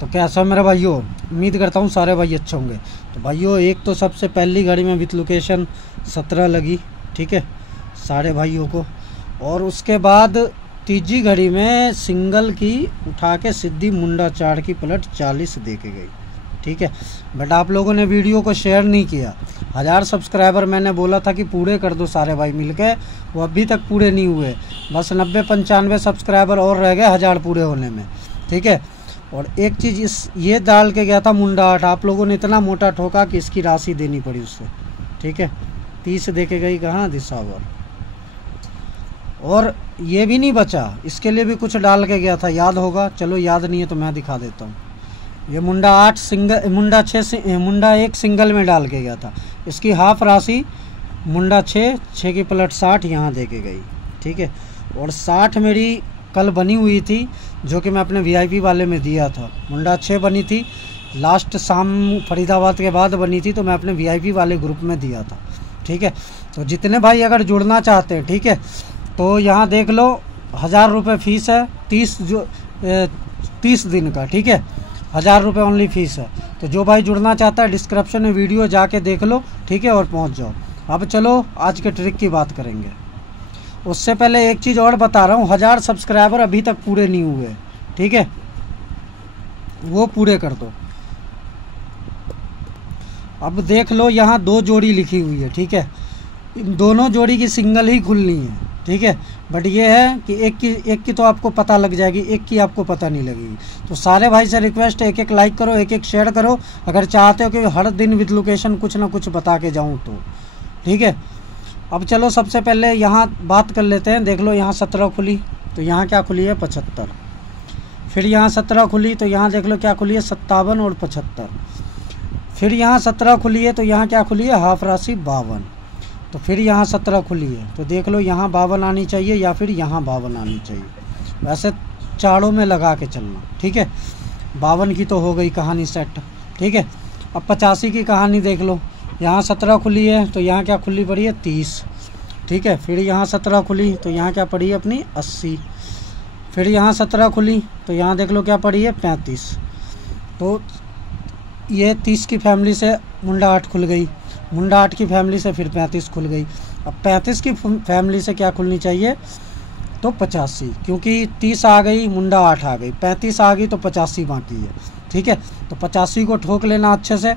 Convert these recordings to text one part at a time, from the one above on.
तो कैसा मेरे भाइयों, उम्मीद करता हूँ सारे भाई अच्छे होंगे। तो भाइयों एक तो सबसे पहली घड़ी में विथ लोकेशन 17 लगी, ठीक है, सारे भाइयों को। और उसके बाद तीसरी घड़ी में सिंगल की उठा के सीधी मुंडा चार की पलट 40 दे के गई, ठीक है। बट आप लोगों ने वीडियो को शेयर नहीं किया। 1000 सब्सक्राइबर मैंने बोला था कि पूरे कर दो सारे भाई मिलके, वो अभी तक पूरे नहीं हुए। बस 90-95 सब्सक्राइबर और रह गए 1000 पूरे होने में, ठीक है। और एक चीज़ ये डाल के गया था मुंडा 8, आप लोगों ने इतना मोटा ठोका कि इसकी राशि देनी पड़ी उससे, ठीक है। 30 दे के गई कहाँ दिशावर। और ये भी नहीं बचा, इसके लिए भी कुछ डाल के गया था, याद होगा, चलो याद नहीं है तो मैं दिखा देता हूँ। ये मुंडा 8 सिंगल, मुंडा 1 सिंगल में डाल के गया था। इसकी हाफ राशि मुंडा 6 की पलट 60 यहाँ दे के गई, ठीक है। और 60 मेरी कल बनी हुई थी जो कि मैं अपने VIP वाले में दिया था। मुंडा 6 बनी थी, लास्ट शाम फरीदाबाद के बाद बनी थी, तो मैं अपने VIP वाले ग्रुप में दिया था, ठीक है। तो जितने भाई अगर जुड़ना चाहते हैं, ठीक है, तो यहाँ देख लो 1000 रुपये फ़ीस है, 30 दिन का, ठीक है। 1000 रुपये ओनली फ़ीस है। तो जो भाई जुड़ना चाहता है डिस्क्रिप्शन में वीडियो जाके देख लो, ठीक है, और पहुँच जाओ। अब चलो आज के ट्रिक की बात करेंगे। उससे पहले एक चीज़ और बता रहा हूँ, 1000 सब्सक्राइबर अभी तक पूरे नहीं हुए, ठीक है, वो पूरे कर दो। अब देख लो यहाँ 2 जोड़ी लिखी हुई है, ठीक है। इन दोनों जोड़ी की सिंगल ही खुलनी है, ठीक है। बट ये है कि एक की तो आपको पता लग जाएगी, एक की आपको पता नहीं लगेगी। तो सारे भाई से रिक्वेस्ट है, एक लाइक करो, एक शेयर करो, अगर चाहते हो कि हर दिन विद लोकेशन कुछ ना कुछ बता के जाऊँ तो, ठीक है। अब चलो सबसे पहले यहाँ बात कर लेते हैं। देख लो यहाँ 17 खुली, तो यहाँ क्या खुली है 75। फिर यहाँ 17 खुली, तो यहाँ देख लो क्या खुली है 57 और 75। फिर यहाँ 17 खुली है, तो यहाँ क्या खुली है हाफ राशि 52। तो फिर यहाँ 17 खुली है, तो देख लो यहाँ 52 आनी चाहिए या फिर यहाँ 52 आनी चाहिए। वैसे चारों में लगा के चलना, ठीक है। 52 की तो हो गई कहानी सेट, ठीक है। अब 85 की कहानी देख लो, यहाँ 17 खुली है, तो यहाँ क्या खुली पड़ी है 30, ठीक है। फिर यहाँ 17 खुली, तो यहाँ क्या पड़ी है अपनी 80। फिर यहाँ 17 खुली, तो यहाँ देख लो क्या पड़ी है 35। तो ये 30 की फैमिली से मुंडा 8 खुल गई, मुंडा 8 की फैमिली से फिर 35 खुल गई। अब 35 की फैमिली से क्या खुलनी चाहिए तो 85, क्योंकि 30 आ गई, मुंडा 8 आ गई, 35 आ गई, तो 85 बाकी है, ठीक है। तो 85 को ठोक लेना अच्छे से,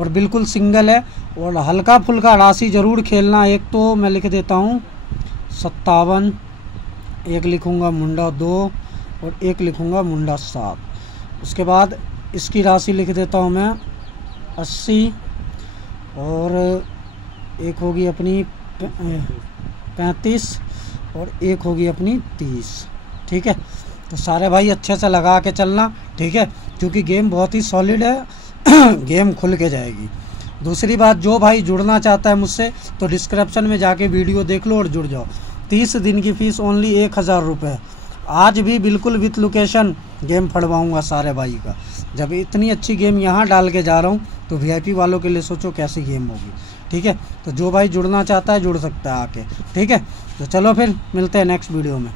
और बिल्कुल सिंगल है। और हल्का फुल्का राशि ज़रूर खेलना। एक तो मैं लिख देता हूँ 57, एक लिखूँगा मुंडा 2 और एक लिखूँगा मुंडा 7। उसके बाद इसकी राशि लिख देता हूँ मैं 80, और एक होगी अपनी 35 और एक होगी अपनी 30, ठीक है। तो सारे भाई अच्छे से लगा के चलना, ठीक है, क्योंकि गेम बहुत ही सॉलिड है। गेम खुल के जाएगी। दूसरी बात, जो भाई जुड़ना चाहता है मुझसे तो डिस्क्रिप्शन में जाके वीडियो देख लो और जुड़ जाओ। 30 दिन की फ़ीस ओनली 1000 रुपये। आज भी बिल्कुल विथ लोकेशन गेम फड़वाऊँगा सारे भाई का। जब इतनी अच्छी गेम यहाँ डाल के जा रहा हूँ तो VIP वालों के लिए सोचो कैसी गेम होगी, ठीक है। तो जो भाई जुड़ना चाहता है जुड़ सकता है आके, ठीक है। तो चलो फिर मिलते हैं नेक्स्ट वीडियो में।